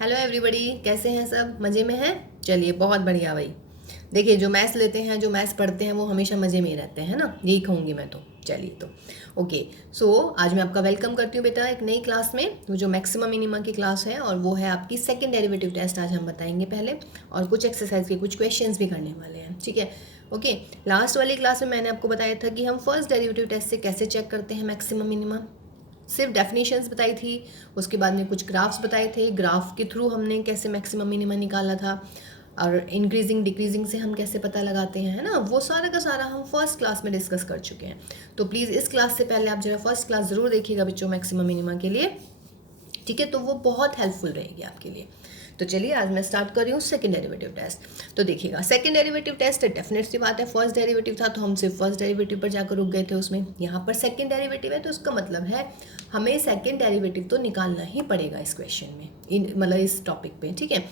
Hello everybody, कैसे हैं सब? मज़े में हैं? चलिए, बहुत बढ़िया भाई। देखिए, जो मैथ्स लेते हैं, जो मैथ्स पढ़ते हैं, वो हमेशा मज़े में ही रहते हैं ना, यही कहूँगी मैं तो। चलिए तो ओके। सो आज मैं आपका वेलकम करती हूँ बेटा एक नई क्लास में, जो मैक्सिमम मिनिमा की क्लास है, और वो है आपकी सेकंड डेरिवेटिव टेस्ट। आज हम बताएंगे पहले, और कुछ एक्सरसाइज के कुछ क्वेश्चंस भी करने वाले हैं, ठीक है? ओके। लास्ट वाली क्लास में मैंने आपको बताया था कि हम फर्स्ट डेरिवेटिव टेस्ट से कैसे चेक करते हैं मैक्सिमम मिनिमा। सिर्फ डेफिनेशंस बताई थी, उसके बाद में कुछ ग्राफ्स बताए थे, ग्राफ के थ्रू हमने कैसे मैक्सिमम मिनिमम निकाला था, और इंक्रीजिंग डिक्रीजिंग से हम कैसे पता लगाते हैं, है ना? वो सारा का सारा हम फर्स्ट क्लास में डिस्कस कर चुके हैं। तो प्लीज़ इस क्लास से पहले आप जरा फर्स्ट क्लास ज़रूर देखिएगा बच्चों, मैक्सिमम मिनिमम के लिए, ठीक है? तो वो बहुत हेल्पफुल रहेगी आपके लिए। तो चलिए आज मैं स्टार्ट कर रही हूँ सेकंड डेरिवेटिव टेस्ट। तो देखिएगा, सेकंड डेरिवेटिव टेस्ट डेफिनेट सी बात है, फर्स्ट डेरिवेटिव था तो हम सिर्फ फर्स्ट डेरिवेटिव पर जाकर रुक गए थे उसमें। यहाँ पर सेकंड डेरिवेटिव है तो उसका मतलब है हमें सेकंड डेरिवेटिव तो निकालना ही पड़ेगा इस क्वेश्चन में, मतलब इस टॉपिक पे, ठीक है?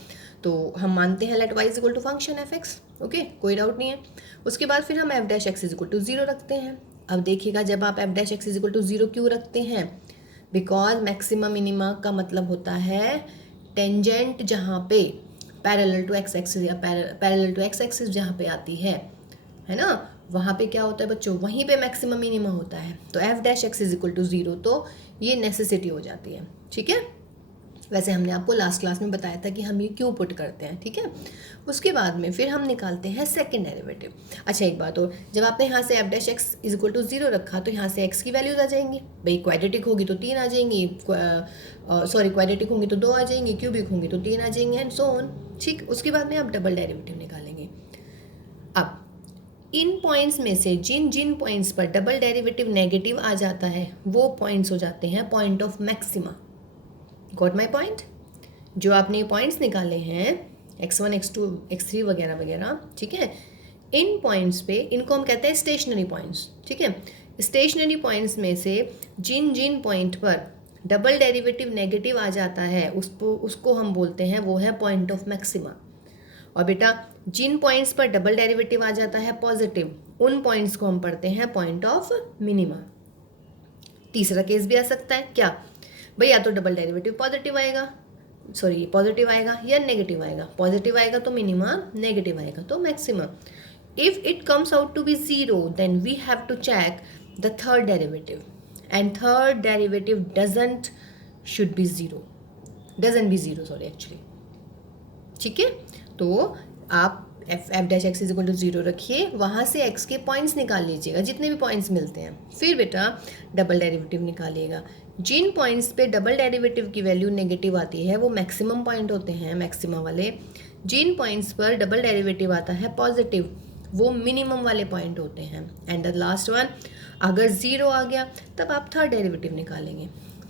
तो हम मानते हैं let y is equal to function f x, okay, कोई डाउट नहीं है। उसके बाद फिर हम f dash x is equal to 0 रखते हैं। अब देखिएगा, जब आप f dash x is equal to 0 क्यों रखते हैं? बिकॉज मैक्सिमम मिनिमा का मतलब होता है टेंजेंट जहाँ पे पैरेलल टू एक्स एक्सिस या पैरेलल टू एक्स एक्सिस जहाँ पे आती है ना? वहाँ पे क्या होता है बच्चों? वहीं पे मैक्सिमम मिनिमा होता है। तो f dash x is equal to 0, तो ये नेसेसिटी हो जाती है, ठीक है? वैसे हमने आपको लास्ट क्लास में बताया था कि हम ये क्यों पुट करते हैं, ठीक है? उसके बाद में फिर हम निकालते हैं सेकंड डेरिवेटिव। अच्छा, एक बात और, जब आपने यहाँ से f dash x is equal to 0 रखा तो यहाँ से एक्स की वैल्यूज आ जाएंगी भाई। क्वाड्रेटिक होगी तो 3 आ जाएंगी, सॉरी क्वाड्रेटिक होंगी तो 2 आ जाएंगी, क्यूबिक होंगी तो 3 आ जाएंगे, एंड सो ऑन, ठीक? उसके बाद में आप डबल डेरिवेटिव निकालेंगे। अब इन पॉइंट्स में से जिन जिन पॉइंट्स पर डबल डेरिवेटिव नेगेटिव आ जाता है वो पॉइंट्स हो जाते हैं point of maxima. Got my point? जो आपने पॉइंट्स निकाले हैं x1 x2 x3 वगैरह वगैरह, ठीक है, इन पॉइंट्स पे, इनको हम कहते हैं स्टेशनरी पॉइंट्स, ठीक है? स्टेशनरी पॉइंट्स में से जिन जिन पॉइंट पर डबल डेरिवेटिव नेगेटिव आ जाता है उसको हम बोलते हैं, वो है पॉइंट ऑफ मैक्सिमा। और बेटा, जिन पॉइंट्स पर डबल डेरिवेटिव आ जाता है पॉजिटिव, उन पॉइंट्स को हम पढ़ते हैं पॉइंट ऑफ मिनिमा। तीसरा केस भी आ सकता है, क्या भाई? या तो डबल डेरिवेटिव पॉजिटिव आएगा, सॉरी पॉजिटिव आएगा, या नेगेटिव आएगा। पॉजिटिव आएगा तो मिनिमा, नेगेटिव आएगा तो maxima. If it comes out to be 0 then we have to check the third derivative, and third derivative doesn't should be 0, doesn't be 0, sorry actually, ठीक है? तो आप f dash x is equal to 0 रखिए, वहाँ से x के points निकाल लीजिएगा, जितने भी पॉइंट्स मिलते हैं। फिर बेटा डबल डेरिवेटिव निकालिएगा। जिन पॉइंट्स पे डबल डेरिवेटिव की वैल्यू नेगेटिव आती है वो मैक्सिमम पॉइंट होते हैं, मैक्सिमा वाले। जिन पॉइंट्स पर डबल डेरिवेटिव आता है पॉजिटिव, वो मिनिमम वाले पॉइंट होते हैं। एंड द लास्ट वन, अगर 0 आ गया तब आप थर्ड डेरिवेटिव निकालेंगे।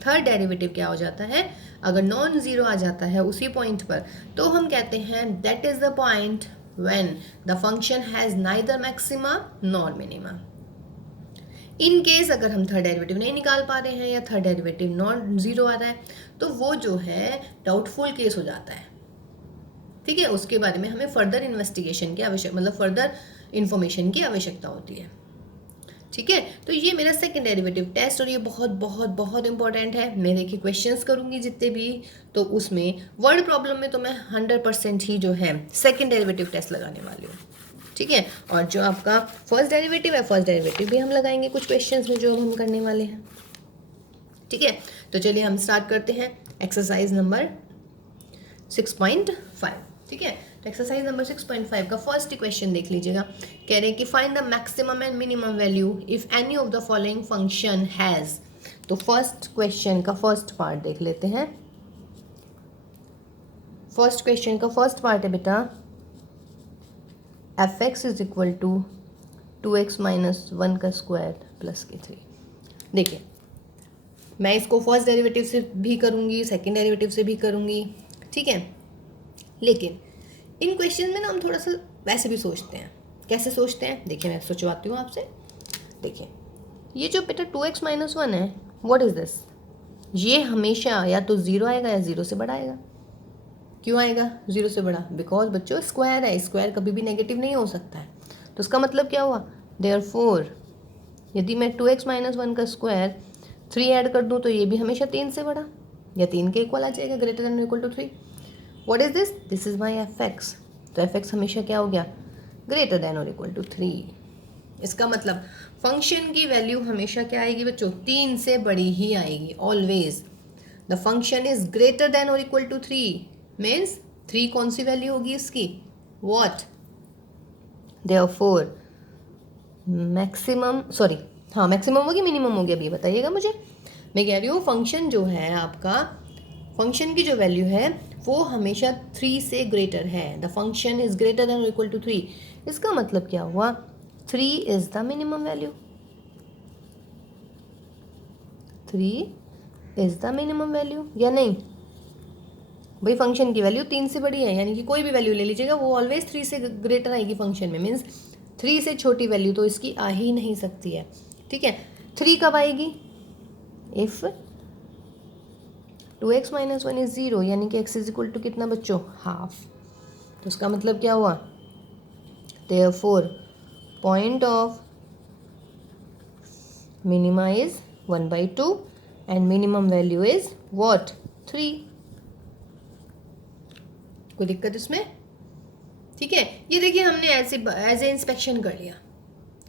थर्ड डेरिवेटिव क्या हो जाता है? अगर नॉन ज़ीरो आ जाता है उसी पॉइंट पर, तो हम कहते हैं that is the point when the function has neither maxima nor minima. In case अगर हम थर्ड डेरिवेटिव नहीं निकाल पा रहे हैं या थर्ड डेरिवेटिव नॉन ज़ीरो आ रहा है, तो वो जो है डाउटफुल केस हो जाता है, ठीक है? उसके बारे में हमें फर्दर इन्वेस्टिगेशन की मतलब फर्दर इंफॉर्मेशन की आवश्यकता होती है, ठीक है? तो ये मेरा सेकंड डेरिवेटिव टेस्ट, और ये बहुत बहुत बहुत इंपॉर्टेंट है। मैं देखिए क्वेश्चंस करूंगी जितने भी, तो उसमें वर्ड प्रॉब्लम में तो मैं 100% ही जो है सेकंड डेरिवेटिव टेस्ट लगाने वाली हूँ, ठीक है? और जो आपका फर्स्ट डेरिवेटिव है, फर्स्ट डेरिवेटिव भी हम लगाएंगे कुछ क्वेश्चंस में जो हम करने वाले हैं, ठीक है? तो चलिए हम स्टार्ट करते हैं एक्सरसाइज नंबर 6.5, ठीक है? तो एक्सरसाइज नंबर 6.5 का फर्स्ट क्वेश्चन देख लीजिएगा। कह रहे हैं कि find the maximum and minimum value if any of the following function has. तो फर्स्ट क्वेश्चन का फर्स्ट पार्ट देख लेते हैं। फर्स्ट क्वेश्चन का फर्स्ट पार्ट है बेटा, f x is equal to 2x minus 1 का स्क्वायर प्लस के 3। देखिए, मैं इसको फर्स्ट डेरिवेटिव से भी करूँगी, सेकेंड डेरिवेटिव से भी करूँगी, ठीक है? लेकिन इन क्वेश्चन में ना हम थोड़ा सा वैसे भी सोचते हैं। कैसे सोचते हैं? देखिए मैं सोचवाती हूँ आपसे। देखिए, ये जो बेटा 2x माइनस 1 है, व्हाट इज़ दिस? ये हमेशा या तो 0 आएगा या 0 से बड़ा आएगा। क्यों आएगा 0 से बड़ा? बिकॉज बच्चों स्क्वायर है, स्क्वायर कभी भी नेगेटिव नहीं हो सकता है। तो उसका मतलब क्या हुआ? देयरफॉर यदि मैं 2x माइनस 1 का स्क्वायर 3 ऐड कर दूँ तो ये भी हमेशा 3 से बड़ा या 3 के इक्वल आ जाएगा, greater than equal to 3। What is this? This is my f x. तो एफ एक्स हमेशा क्या हो गया? ग्रेटर देन और इक्वल टू 3। इसका मतलब फंक्शन की वैल्यू हमेशा क्या आएगी बच्चों? 3 से बड़ी ही आएगी always. The function is greater than और इक्वल टू 3 मीन्स 3 कौन सी वैल्यू होगी इसकी? वॉट? देयरफॉर मैक्सिमम, सॉरी हाँ मैक्सिमम होगी मिनिमम हो गया, अभी बताइएगा मुझे। मैं कह रही हूँ फंक्शन जो है आपका, फंक्शन की जो वैल्यू है वो हमेशा 3 से ग्रेटर है। The function is greater than और इक्वल टू 3। इसका मतलब क्या हुआ? 3 is the minimum value. 3 is the minimum value या नहीं भाई? फंक्शन की वैल्यू 3 से बड़ी है, यानी कि कोई भी वैल्यू ले लीजिएगा वो ऑलवेज 3 से ग्रेटर आएगी फंक्शन में। मीन्स 3 से छोटी वैल्यू तो इसकी आ ही नहीं सकती है। ठीक है, 3 कब आएगी? इफ 2x माइनस 1 इज 0, यानी कि x इज इक्वल टू कितना बच्चों? हाफ। तो इसका मतलब क्या हुआ? Therefore point of minima is 1/2 and minimum value is what? 3। कोई दिक्कत इसमें? ठीक है, ये देखिए हमने एज ए इंस्पेक्शन कर लिया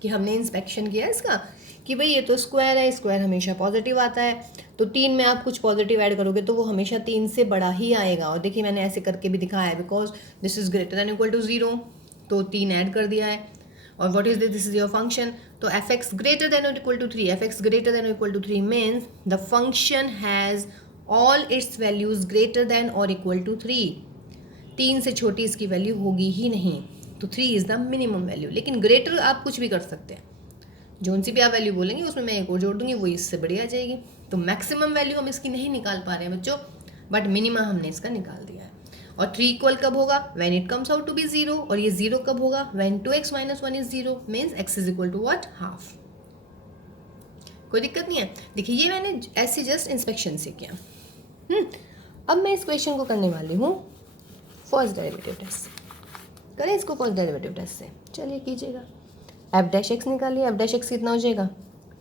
कि हमने इंस्पेक्शन किया इसका कि भाई ये तो स्क्वायर है, स्क्वायर हमेशा पॉजिटिव आता है, तो 3 में आप कुछ पॉजिटिव ऐड करोगे तो वो हमेशा 3 से बड़ा ही आएगा। और देखिए मैंने ऐसे करके भी दिखाया है, because this is greater than equal to 0, तो 3 ऐड कर दिया है। और what is this is your function, तो एफ एक्स ग्रेटर देन और equal to 3, F X greater than और equal to 3 means the function has all its values greater than और equal to 3। 3 से छोटी इसकी वैल्यू होगी ही नहीं, तो 3 इज द मिनिमम वैल्यू। लेकिन ग्रेटर आप कुछ भी कर सकते हैं, जोन सी भी आप वैल्यू बोलेंगे उसमें मैं एक और जोड़ दूंगी, वो इससे बड़ी आ जाएगी। तो मैक्सिमम वैल्यू हम इसकी नहीं निकाल पा रहे हैं बच्चों, बट मिनिमम हमने इसका निकाल दिया है। और 3 इक्वल कब होगा? When it comes out to be 0। और ये 0 कब होगा? When 2x minus 1 is 0 means x is equal to what? Half. कोई दिक्कत नहीं है। देखिए ये मैंने ऐसे जस्ट इंस्पेक्शन से किया। अब मैं इस क्वेश्चन को करने वाली हूँ फर्स्ट डेरिवेटिव टेस्ट से। करें इसको फर्स्ट डेरिवेटिव टेस्ट से, चलिए कीजिएगा। एफ डैश एक्स निकालिए। एफ डैश एक्स कितना हो जाएगा?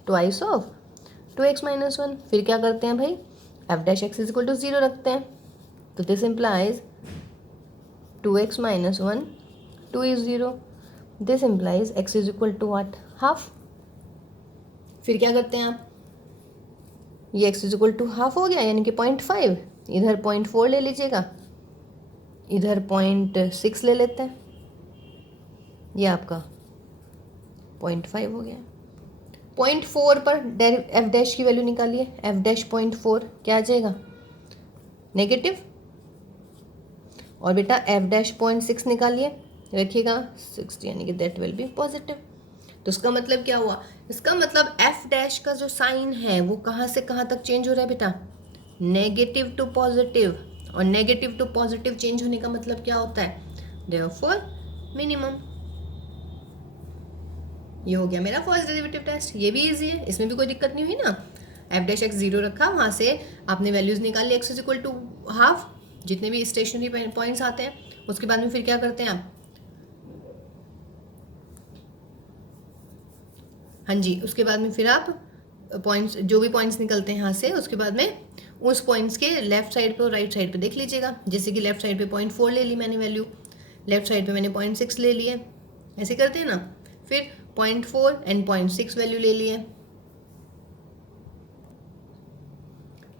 Twice of 2x minus 1। फिर क्या करते हैं भाई? F dash x is equal to 0 रखते हैं, तो this implies 2x minus 1, 2 is 0, this implies x is equal to what? Half. फिर क्या करते हैं आप? ये x is equal to half हो गया, यानी कि 0.5। इधर 0.4 ले लीजिएगा, इधर 0.6 ले लेते हैं, ये आपका 0.5 हो गया। 0.4 पर एफ डैश की वैल्यू निकालिए। एफ डैश 0.4 क्या आ जाएगा? नेगेटिव। और बेटा एफ डैश 0.6 निकालिए, रखिएगा 60, यानी कि दैट विल बी पॉजिटिव। तो इसका मतलब क्या हुआ? इसका मतलब एफ डैश का जो साइन है वो कहाँ से कहाँ तक चेंज हो रहा है बेटा? Negative to positive. और नेगेटिव टू पॉजिटिव चेंज होने का मतलब क्या होता है? Therefore minimum. ये हो गया मेरा फर्स्ट डेरिवेटिव टेस्ट। ये भी इजी है, इसमें भी कोई दिक्कत नहीं हुई ना। एफ डैश एक्स 0 रखा, वहाँ से आपने वैल्यूज निकाल ली, X is equal to half, जितने भी स्टेशनरी पॉइंट्स आते हैं। उसके बाद में फिर क्या करते हैं आप? हाँ जी, उसके बाद में फिर आप पॉइंट्स, जो भी पॉइंट्स निकलते हैं यहाँ से, उसके बाद में उस पॉइंट्स के लेफ्ट साइड पे और राइट साइड पे देख लीजिएगा। जैसे कि लेफ्ट साइड पे 0.4 ले ली मैंने वैल्यू, लेफ्ट साइड पे मैंने 0.6 ले लिए, ऐसे करते हैं ना। फिर 0.4 एंड 0.6 वैल्यू ले लिए।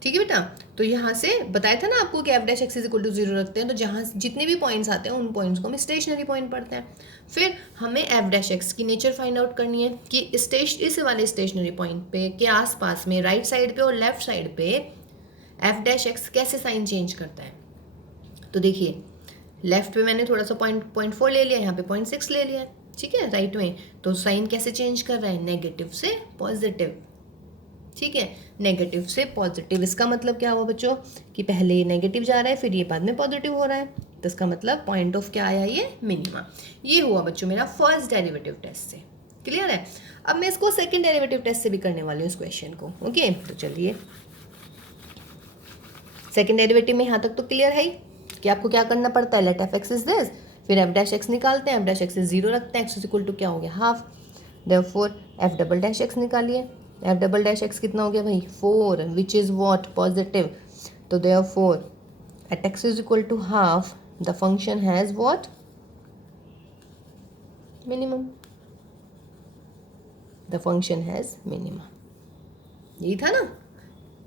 ठीक है बेटा, तो यहाँ से बताया था ना आपको कि F dash x is equal to 0 रखते हैं, तो जहाँ जितने भी पॉइंट्स आते हैं उन पॉइंट्स को हम स्टेशनरी पॉइंट पढ़ते हैं। फिर हमें एफ डैश एक्स की नेचर फाइंड आउट करनी है कि इस वाले स्टेशनरी पॉइंट पे के आसपास में राइट साइड पे और लेफ्ट साइड पे एफ डैश एक्स कैसे साइन चेंज करता है। तो देखिए लेफ्ट पे मैंने थोड़ा सा 0.4 ले लिया, यहाँ पे 0.6 ले लिया, ठीक है, राइट में। तो साइन कैसे चेंज कर रहा है? नेगेटिव से पॉजिटिव। ठीक है, नेगेटिव से पॉजिटिव। इसका मतलब क्या हुआ बच्चों कि पहले ये नेगेटिव जा रहा है, फिर ये बाद में पॉजिटिव हो रहा है, तो इसका मतलब पॉइंट ऑफ क्या आया? ये मिनिमा। ये हुआ बच्चों मेरा फर्स्ट डेरिवेटिव टेस्ट से। क्लियर है? अब मैं इसको सेकंड डेरिवेटिव टेस्ट से भी करने वाली हूँ इस क्वेश्चन को। ओके, तो चलिए सेकंड डेरिवेटिव में यहाँ तक तो क्लियर है कि आपको क्या करना पड़ता है। Let F x is this, फिर एफ डैश एक्स निकालते हैं, एफ डैश एक्स इज 0 रखते हैं, एक्स इज इक्वल टू क्या हो गया? Half. Therefore F double dash x निकालिए। एफ डबल डैश एक्स कितना हो गया भाई? 4, विच इज़ वॉट? पॉजिटिव। तो therefore at x is equal to half the function has what? Minimum. The function has minimum. यही था ना.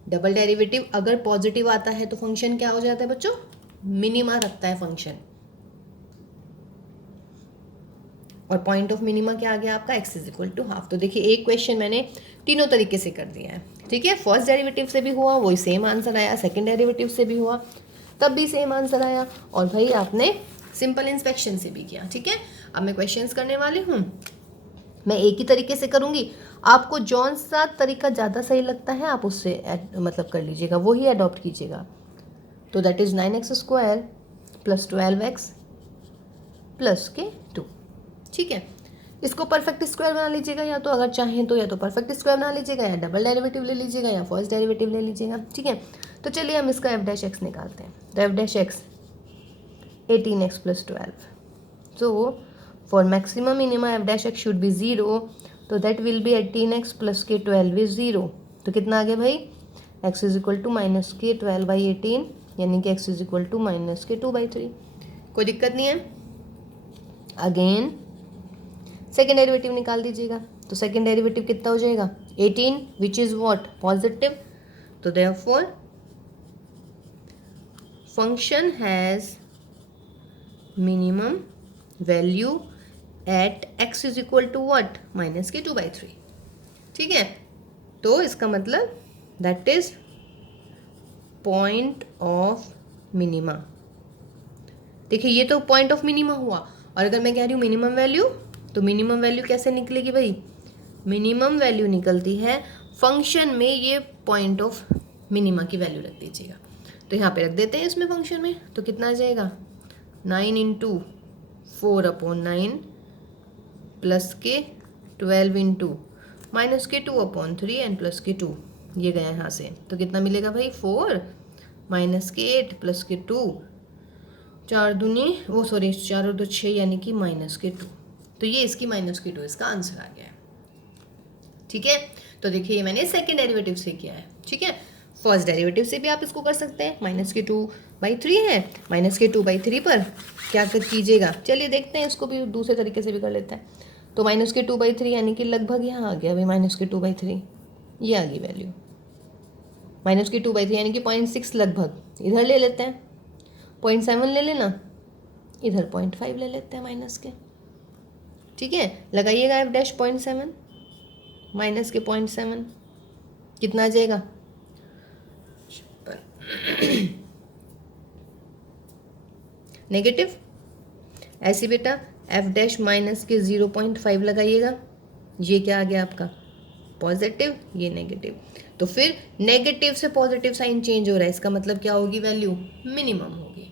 डबल डेरिवेटिव अगर पॉजिटिव आता है तो फंक्शन क्या हो जाता है बच्चों? मिनिमा रखता है फंक्शन. और पॉइंट ऑफ मिनिमा क्या आ गया आपका? x is equal to half. तो देखिए एक क्वेश्चन मैंने तीनों तरीके से कर दिया है. ठीक है, फर्स्ट डेरिवेटिव से भी हुआ वही सेम आंसर आया, सेकंड डेरिवेटिव से भी हुआ तब भी सेम आंसर आया, और भाई आपने सिंपल इंस्पेक्शन से भी किया. ठीक है, अब मैं क्वेश्चंस करने वाली हूँ. मैं एक ही तरीके से करूँगी, आपको जौन सा तरीका ज़्यादा सही लगता है आप उससे मतलब कर लीजिएगा, वही अडॉप्ट कीजिएगा. तो that is 9x² plus 12x plus के 2. ठीक है, इसको परफेक्ट स्क्वायर बना लीजिएगा, या तो अगर चाहें तो या तो परफेक्ट स्क्वायर बना लीजिएगा, या डबल डेरिवेटिव ले लीजिएगा, या फर्स्ट डेरिवेटिव ले लीजिएगा. ठीक है, तो चलिए हम इसका f' निकालते हैं. तो f' 18x plus 12. So for maximum minima f' should be 0, तो that will be 18x plus के 12 इज 0. तो कितना आ गया भाई? x is equal to minus के 12/18, यानी कि x is equal to minus के 2/3. कोई दिक्कत नहीं है. अगेन सेकेंड डेरिवेटिव निकाल दीजिएगा. तो सेकेंड डेरिवेटिव कितना हो जाएगा? 18 विच इज व्हाट? पॉजिटिव. तो therefore function has minimum value at x is equal to what? Minus के 2/3. ठीक है, तो इसका मतलब that is point of minima. देखिए ये तो पॉइंट ऑफ मिनिमा हुआ, और अगर मैं कह रही हूँ मिनिमम वैल्यू, तो मिनिमम वैल्यू कैसे निकलेगी भाई? मिनिमम वैल्यू निकलती है फंक्शन में, ये पॉइंट ऑफ मिनिमा की वैल्यू रख दीजिएगा. तो यहाँ पे रख देते हैं इसमें फंक्शन में. तो कितना आ जाएगा? 9 इंटू 4/9 प्लस के 12 इंटू माइनस के 2/3 एंड प्लस के 2. ये गया यहाँ से, तो कितना मिलेगा भाई? 4 माइनस के 8 प्लस के 2, 4 दूनी 4 और 2 6, यानी कि माइनस के 2. तो ये इसकी माइनस के 2 इसका आंसर आ गया है. ठीक है, तो देखिए ये मैंने सेकेंड डेरिवेटिव से किया है. ठीक है, फर्स्ट डेरिवेटिव से भी आप इसको कर सकते हैं. माइनस के 2/3 है, माइनस के 2/3 पर क्या कीजिएगा? चलिए देखते हैं, इसको भी दूसरे तरीके से भी कर लेते हैं. तो माइनस के 2/3 यानी कि लगभग यहाँ आ गया भाई माइनस के 2/3, ये आ गई वैल्यू. माइनस के 2/3 यानी कि 0.6 लगभग इधर ले लेते हैं, 0.7 ले लेना, इधर 0.5 ले लेते हैं माइनस के. ठीक है, लगाइएगा f' 0.7 माइनस के 0.7, कितना आ जाएगा? नेगेटिव. ऐसे बेटा f' माइनस के 0.5 लगाइएगा, ये क्या आ गया आपका? पॉजिटिव, ये नेगेटिव. तो फिर नेगेटिव से पॉजिटिव साइन चेंज हो रहा है, इसका मतलब क्या होगी? वैल्यू मिनिमम होगी.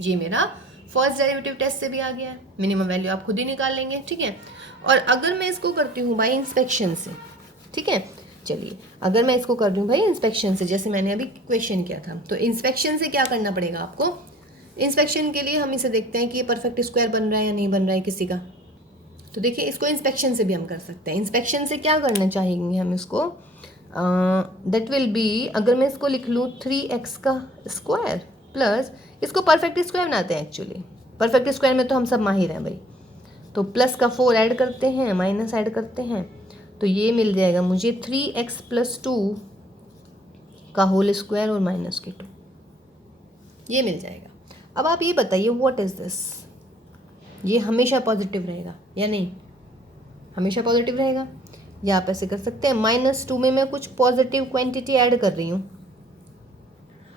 ये मेरा फर्स्ट डेरिवेटिव टेस्ट से भी आ गया है. मिनिमम वैल्यू आप खुद ही निकाल लेंगे. ठीक है, और अगर मैं इसको करती हूँ बाई इंस्पेक्शन से, ठीक है, चलिए अगर मैं इसको कर रही हूँ भाई इंस्पेक्शन से, जैसे मैंने अभी क्वेश्चन किया था, तो इंस्पेक्शन से क्या करना पड़ेगा आपको? इंस्पेक्शन के लिए हम इसे देखते हैं कि ये परफेक्ट स्क्वायर बन रहा है या नहीं बन रहा है किसी का. तो देखिए इसको इंस्पेक्शन से भी हम कर सकते हैं. इंस्पेक्शन से क्या करना चाहेंगे हम इसको? दैट विल बी, अगर मैं इसको लिख लूँ 3x का स्क्वायर प्लस, इसको परफेक्ट स्क्वायर बनाते हैं एक्चुअली. परफेक्ट स्क्वायर में तो हम सब माहिर हैं भाई. तो प्लस का 4 ऐड करते हैं, माइनस ऐड करते हैं, तो ये मिल जाएगा मुझे 3x प्लस 2 का होल स्क्वायर और माइनस के 2, ये मिल जाएगा. अब आप ये बताइए व्हाट इज़ दिस? ये हमेशा पॉजिटिव रहेगा या नहीं? हमेशा पॉजिटिव रहेगा. या आप ऐसे कर सकते हैं, -2 में मैं कुछ पॉजिटिव क्वांटिटी ऐड कर रही हूँ.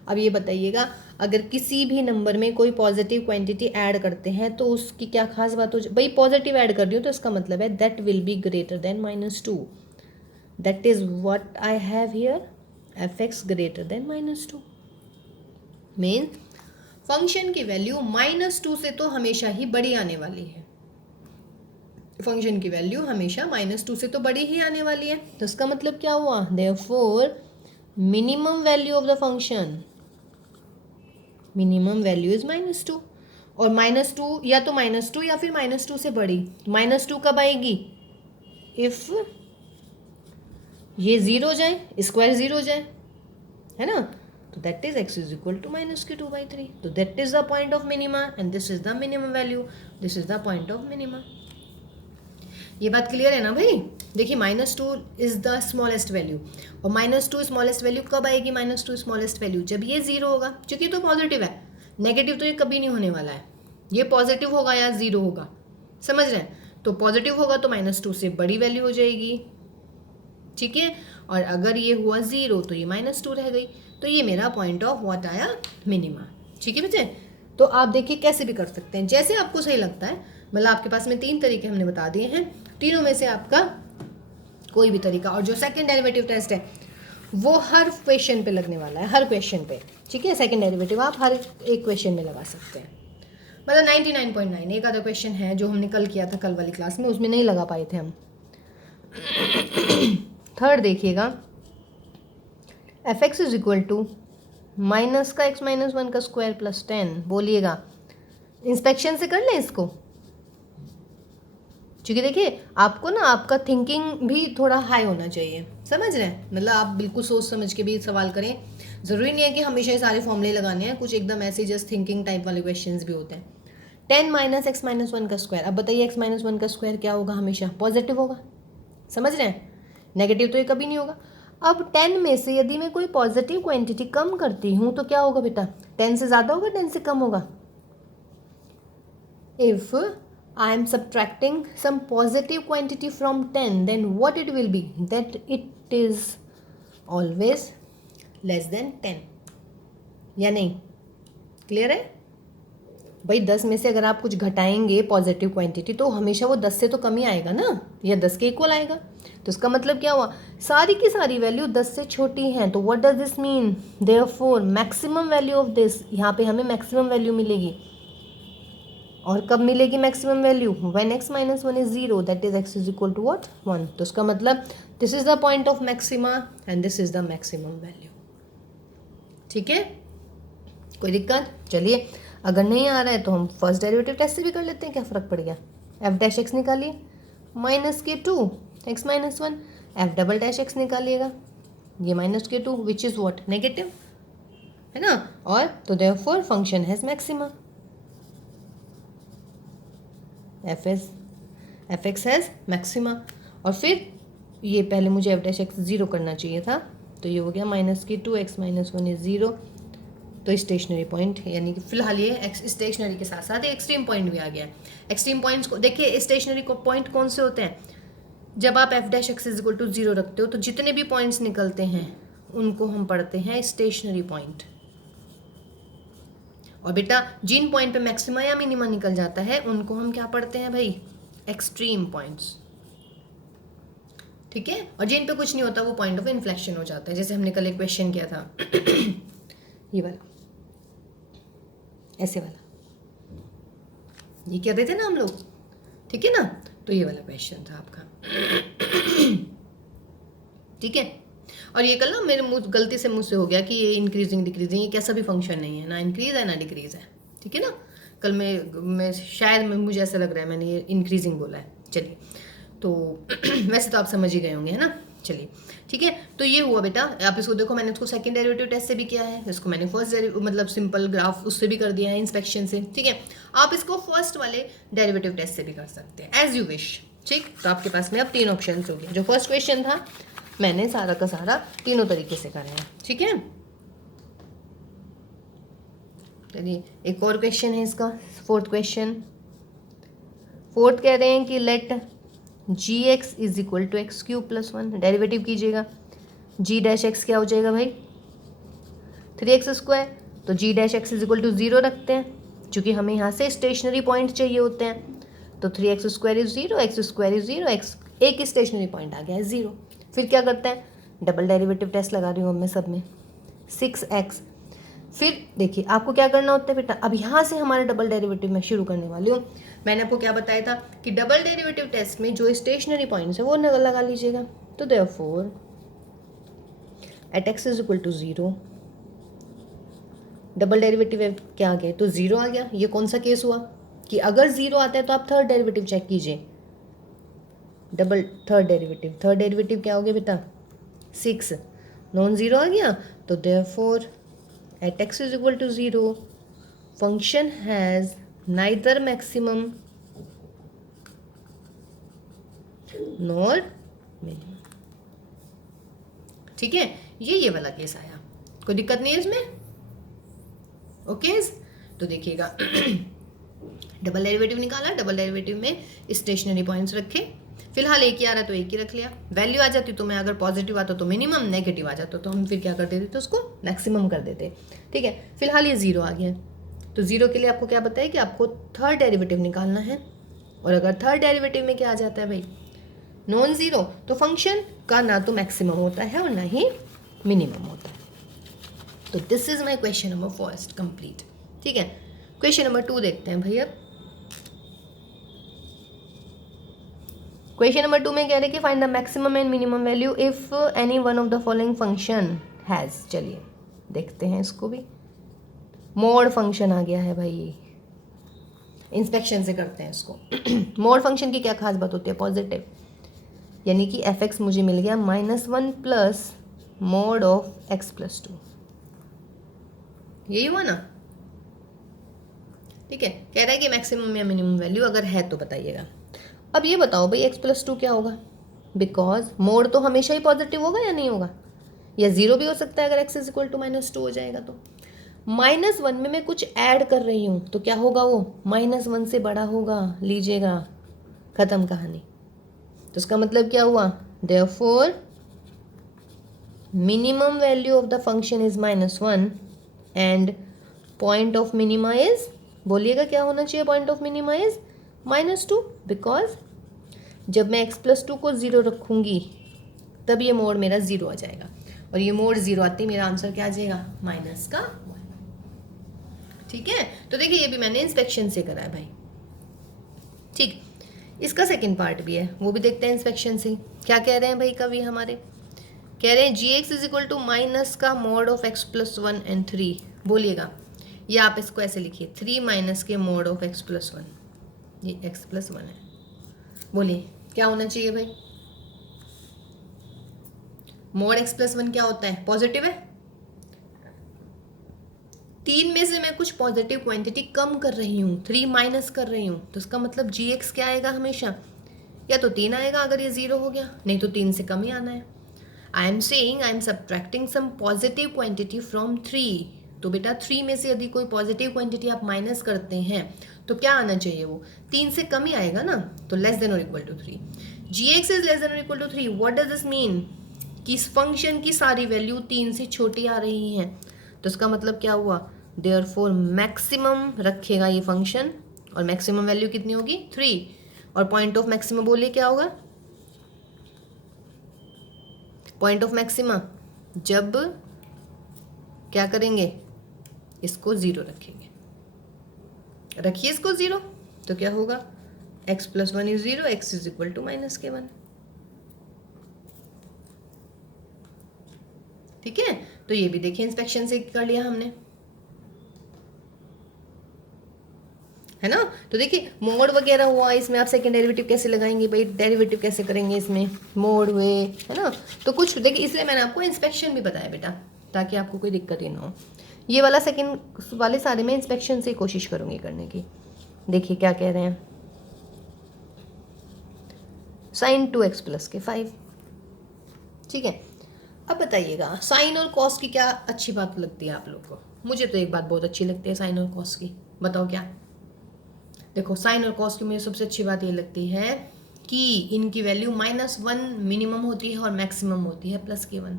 अब ये बताइएगा, अगर किसी भी नंबर में कोई पॉजिटिव क्वांटिटी ऐड करते हैं तो उसकी क्या खास बात हो जाए? भाई पॉजिटिव ऐड कर रही हूँ तो इसका मतलब है that will be greater than -2. That is what I have here, f(x) greater than -2. Mean function की वैल्यू -2 से तो हमेशा ही बड़ी आने वाली है. फंक्शन की वैल्यू हमेशा -2 से तो बड़ी ही आने वाली है. तो इसका मतलब क्या हुआ? Therefore minimum value of the function, minimum value is -2. और -2 या तो -2 या फिर -2 से बड़ी. -2 कब आएगी? इफ ये 0 जाए, स्क्वायर 0 जाए, है ना. तो that is x is equal to -q2/3. तो that is the point of minima and this is the minimum value. This is the point of minima. ये बात क्लियर है ना भाई. देखिए -2 इज द स्मॉलेस्ट वैल्यू, और -2 स्मॉलेस्ट वैल्यू कब आएगी? -2 स्मॉलेस्ट वैल्यू जब ये 0 होगा, क्योंकि ये तो पॉजिटिव है. नेगेटिव तो ये कभी नहीं होने वाला है. ये पॉजिटिव होगा या 0 होगा, समझ रहे हैं? तो पॉजिटिव होगा तो -2 से बड़ी वैल्यू हो जाएगी, ठीक है. और अगर ये हुआ 0 तो ये -2 रह गई. तो ये मेरा पॉइंट ऑफ व्हाट आया? मिनिमा. ठीक है बच्चे. तो आप देखिए कैसे भी कर सकते हैं, जैसे आपको सही लगता है. मतलब आपके पास में 3 तरीके हमने बता दिए हैं, तीनों में से आपका कोई भी तरीका. और जो सेकंड डेरिवेटिव टेस्ट है वो हर क्वेश्चन पे लगने वाला है, हर क्वेश्चन पे. ठीक है. सेकंड डेरिवेटिव आप हर एक क्वेश्चन में लगा सकते हैं. मतलब 99.9. एक आधा क्वेश्चन है जो हमने कल किया था, कल वाली क्लास में, उसमें नहीं लगा पाए थे हम. थर्ड देखिएगा, f(x) is equal to minus का x माइनस 1 का स्क्वायर प्लस 10. बोलिएगा इंस्पेक्शन से कर लें इसको, क्योंकि देखिए आपको ना आपका थिंकिंग भी थोड़ा हाई होना चाहिए, समझ रहे हैं? मतलब आप बिल्कुल सोच समझ के भी सवाल करें. ज़रूरी नहीं है कि हमेशा ये सारे फॉर्मूले लगाने हैं, कुछ एकदम ऐसे जस्ट थिंकिंग टाइप वाले क्वेश्चंस भी होते हैं. 10 माइनस x माइनस 1 का स्क्वायर. अब बताइए x माइनस 1 का स्क्वायर क्या होगा? हमेशा पॉजिटिव होगा, समझ रहे हैं? नेगेटिव तो ये कभी नहीं होगा. अब 10 में से यदि मैं कोई पॉजिटिव क्वांटिटी कम करती हूँ तो क्या होगा बेटा? 10 से ज़्यादा होगा, 10 से कम होगा? If I am subtracting some positive quantity from 10, then what it will be? That it is always less than 10. या नहीं? क्लियर है भाई? 10 में से अगर आप कुछ घटाएंगे पॉजिटिव क्वांटिटी तो हमेशा वो 10 से तो कम ही आएगा ना, या 10 के इक्वल आएगा. तो इसका मतलब क्या हुआ? सारी की सारी वैल्यू 10 से छोटी हैं. तो what does this mean? Therefore maximum value of this, यहाँ पे हमें मैक्सिमम वैल्यू मिलेगी. और कब मिलेगी maximum value? When x minus 1 is 0, that is x is equal to what? 1. तो उसका मतलब this is the point of maxima and this is the maximum value. ठीक है. कोई दिक्कत? चलिए, अगर नहीं आ रहा है तो हम फर्स्ट डेरिवेटिव टेस्ट से भी कर लेते हैं, क्या फ़र्क पड़ गया? f(x) निकालिए, -k2 x माइनस 1. f"(x) निकालिएगा, ये -k2 which is what? Negative, है ना? और तो therefore function has maxima. f(x) has maxima. और फिर ये पहले मुझे f(x) 0 करना चाहिए था, तो ये हो गया -k2 x माइनस 1 इज 0. तो स्टेशनरी पॉइंट, यानी कि फिलहाल ये स्टेशनरी के साथ साथ एक्सट्रीम पॉइंट भी आ गया. एक्सट्रीम पॉइंट्स को देखिए, स्टेशनरी को पॉइंट कौन से होते हैं? जब आप f(x) इज इक्वल टू 0 रखते हो तो जितने भी पॉइंट्स निकलते हैं उनको हम पढ़ते हैं स्टेशनरी पॉइंट. और बेटा जिन पॉइंट पे मैक्सिमा या मिनिमा निकल जाता है उनको हम क्या पढ़ते हैं भाई? Extreme points. ठीक है. और जिन पे कुछ नहीं होता वो पॉइंट ऑफ इन्फ्लेक्शन हो जाता है. जैसे हमने कल एक क्वेश्चन किया था ये वाला, ऐसे वाला, ये कहते थे ना हम लोग, ठीक है ना? तो ये वाला क्वेश्चन था आपका. ठीक है. और ये कल ना मेरे मुँह गलती से मुझसे हो गया कि ये इंक्रीजिंग डिक्रीजिंग, ये कैसा भी फंक्शन नहीं है, ना इंक्रीज है ना डिक्रीज है. ठीक है ना? कल मैं शायद मुझे ऐसा लग रहा है मैंने ये इंक्रीजिंग बोला है. चलिए, तो वैसे तो आप समझ ही गए होंगे, है ना? चलिए, ठीक है. तो ये हुआ बेटा. आप इसको देखो, मैंने इसको सेकंड डेरिवेटिव टेस्ट से भी किया है, इसको मैंने फर्स्ट मतलब सिंपल ग्राफ उससे भी कर दिया है, इंस्पेक्शन से. ठीक है. आप इसको फर्स्ट वाले डेरिवेटिव टेस्ट से भी कर सकते हैं, एज यू विश. ठीक. तो आपके पास में अब 3 ऑप्शन हो गए. जो फर्स्ट क्वेश्चन था मैंने सारा का सारा तीनों तरीके से करे हैं. ठीक है. चलिए, एक और क्वेश्चन है इसका, फोर्थ क्वेश्चन. फोर्थ कह रहे हैं कि let gx is equal to x cube plus 1. Derivative कीजिएगा. g(x) क्या हो जाएगा भाई? 3x square. तो g(x) इज इक्वल टू 0 रखते हैं, क्योंकि हमें यहाँ से स्टेशनरी पॉइंट चाहिए होते हैं. तो 3x square is 0, x square is 0, x एक स्टेशनरी पॉइंट आ गया है 0. फिर क्या करते हैं? डबल डेरिवेटिव टेस्ट लगा रही हूँ मैं सब में. 6x. फिर देखिए आपको क्या करना होता है बेटा, अब यहाँ से हमारे डबल डेरिवेटिव में शुरू करने वाली हूँ. मैंने आपको क्या बताया था कि डबल डेरिवेटिव टेस्ट में जो स्टेशनरी पॉइंट्स है वो लगा लीजिएगा. तो therefore at x is equal to 0, double derivative क्या आ गया? तो 0 आ गया. ये कौन सा केस हुआ कि अगर 0 आता है तो आप थर्ड डेरिवेटिव चेक कीजिए. थर्ड डेरिवेटिव क्या हो गया बेटा? 6. नॉन 0 आ गया. तो therefore at x is equal to 0 function has neither maximum nor minimum. ठीक है, ये वाला केस आया, कोई दिक्कत नहीं है इसमें। ओके तो देखिएगा डबल डेरिवेटिव निकाला, डबल डेरिवेटिव में स्टेशनरी पॉइंट्स रखे, फिलहाल एक ही आ रहा तो एक ही रख लिया। वैल्यू आ जाती तो मैं अगर पॉजिटिव आता तो मिनिमम, नेगेटिव आ जाता तो हम फिर क्या कर देते तो उसको मैक्सिमम कर देते। ठीक है, फिलहाल ये 0 आ गया, तो 0 के लिए आपको क्या बताया कि आपको थर्ड डेरिवेटिव निकालना है, और अगर थर्ड डेरिवेटिव में क्या आ जाता है भाई नॉन ज़ीरो, तो फंक्शन का ना तो मैक्सिमम होता है और ना ही मिनिमम होता है। तो this is my question number first complete. ठीक है, क्वेश्चन नंबर 2 देखते हैं भाई। अब क्वेश्चन नंबर 2 में कह रहे कि find the maximum and minimum value if any one of the following function has. चलिए देखते हैं इसको भी। मोड फंक्शन आ गया है भाई, इंस्पेक्शन से करते हैं इसको। मोड फंक्शन की क्या खास बात होती है, पॉजिटिव, यानी कि एफ एक्स मुझे मिल गया -1 प्लस मोड ऑफ x + 2, यही हुआ ना। ठीक है, कह रहा है कि मैक्सिमम या मिनिमम वैल्यू अगर है तो बताइएगा। अब ये बताओ भाई x + 2 क्या होगा, बिकॉज मोड तो हमेशा ही पॉजिटिव होगा या नहीं होगा, या 0 भी हो सकता है अगर x इज इक्वल टू -2 हो जाएगा तो। -1 में मैं कुछ ऐड कर रही हूँ तो क्या होगा, वो -1 से बड़ा होगा, लीजिएगा खत्म कहानी। तो इसका मतलब क्या हुआ, therefore minimum value of the function is -1 and point of minima is, बोलिएगा क्या होना चाहिए point of minima is -2, because जब मैं x + 2 को 0 रखूंगी तब ये मोड मेरा 0 आ जाएगा, और ये मोड 0 आते ही मेरा आंसर क्या आ जाएगा -1। ठीक है, तो देखिए ये भी मैंने इंस्पेक्शन से करा है भाई। ठीक, इसका सेकंड पार्ट भी है, वो भी देखते हैं इंस्पेक्शन से। क्या कह रहे हैं भाई कवि हमारे, कह रहे हैं gx is equal to minus का मोड ऑफ x + 1 एंड 3। बोलिएगा, या आप इसको ऐसे लिखिए 3 माइनस के मोड ऑफ x + 1, ये x + 1 है। बोलिए क्या होना चाहिए भाई, मोड x + 1 क्या होता है, पॉजिटिव है। 3 में से मैं कुछ पॉजिटिव क्वांटिटी कम कर रही हूँ, 3 माइनस कर रही हूँ, तो इसका मतलब gx क्या आएगा हमेशा, या तो 3 आएगा अगर ये 0 हो गया, नहीं तो 3 से कम ही आना है। I am saying I am subtracting some positive quantity from 3, तो बेटा 3 में से यदि कोई पॉजिटिव क्वांटिटी आप माइनस करते हैं तो क्या आना चाहिए, वो 3 से कम ही आएगा ना, तो लेस देन और equal to 3। gx is less than और equal to 3, what does this mean कि इस फंक्शन की सारी वैल्यू 3 से छोटी आ रही हैं, तो इसका मतलब क्या हुआ, देयरफॉर मैक्सिमम रखेगा ये फंक्शन, और मैक्सिमम वैल्यू कितनी होगी 3, और पॉइंट ऑफ मैक्सिमम बोलिए क्या होगा, पॉइंट ऑफ मैक्सिमा जब क्या करेंगे, इसको 0 रखेंगे, रखिए इसको 0, तो क्या होगा x + 1 is 0, x is equal to -1। ठीक है, तो ये भी देखिए इंस्पेक्शन से कर लिया हमने, है ना। तो देखिए मोड वगैरह हुआ, इसमें आप सेकंड डेरिवेटिव कैसे लगाएंगे भाई, डेरिवेटिव कैसे करेंगे इसमें, मोड हुए, है ना। तो कुछ देखिए, इसलिए मैंने आपको इंस्पेक्शन भी बताया बेटा, ताकि आपको कोई दिक्कत ही ना हो। ये वाला सेकंड वाले सारे में इंस्पेक्शन से ही कोशिश करूँगी करने की। देखिए क्या कह रहे हैं, sin 2x + 5। ठीक है, अब बताइएगा साइन और कॉस की क्या अच्छी बात लगती है आप लोग को, मुझे तो एक बात बहुत अच्छी लगती है साइन और कॉस की, बताओ क्या। देखो साइन और कॉस की मुझे सबसे अच्छी बात ये लगती है कि इनकी वैल्यू -1 मिनिमम होती है और मैक्सिमम होती है +k1,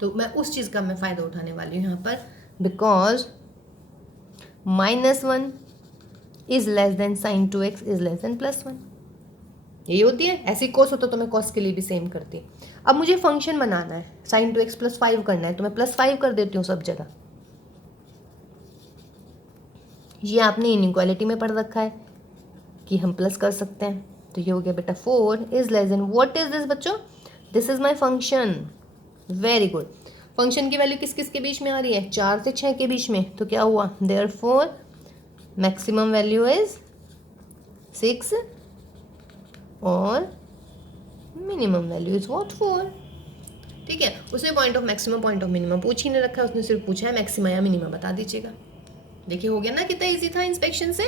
तो मैं उस चीज़ का मैं फ़ायदा उठाने वाली हूँ यहाँ पर, because -1 is less then sin 2x is less than +1, यही होती है। ऐसी कॉस होता तो मैं कॉस के लिए भी सेम करती। अब मुझे फंक्शन बनाना है, sin 2x + 5 करना है, तो मैं +5 कर देती हूँ सब जगह। ये आपने इनइक्वालिटी में पढ़ रखा है कि हम प्लस कर सकते हैं, तो ये हो गया बेटा 4 is less than, what is this बच्चों, this is my function, very good. Function की वैल्यू किस किस के बीच में आ रही है, 4 से 6 के बीच में, तो क्या हुआ, देयरफॉर मैक्सिमम वैल्यू इज 6 और मिनिमम वैल्यू इज व्हाट 4। ठीक है, उसने point of maximum point of minimum पूछ ही नहीं रखा है, उसने सिर्फ पूछा है मैक्सिमा या मिनिमम बता दीजिएगा। देखिए हो गया ना कितना इजी था इंस्पेक्शन से।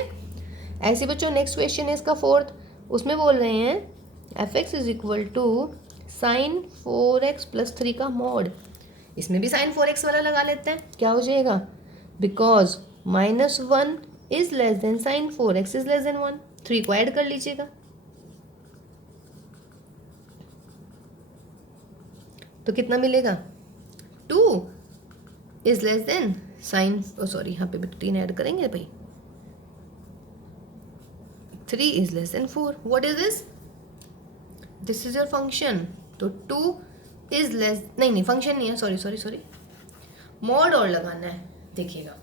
ऐसे बच्चों नेक्स्ट क्वेश्चन है इसका फोर्थ, उसमें बोल रहे हैं F x is equal to sine 4x plus 3 का मॉड। इसमें भी साइन 4x वाला लगा लेते हैं, क्या हो जाएगा, because -1 is less than sine 4x is less than 1, 3 को ऐड कर लीजिएगा तो कितना मिलेगा, 2 is less than sine, sorry यहाँ पे भी 3 ऐड करेंगे भाई, 3 is less than 4। What is this, this is your function, तो 2 इज लेस, नहीं फंक्शन नहीं है, सॉरी मॉड और लगाना है। देखिएगा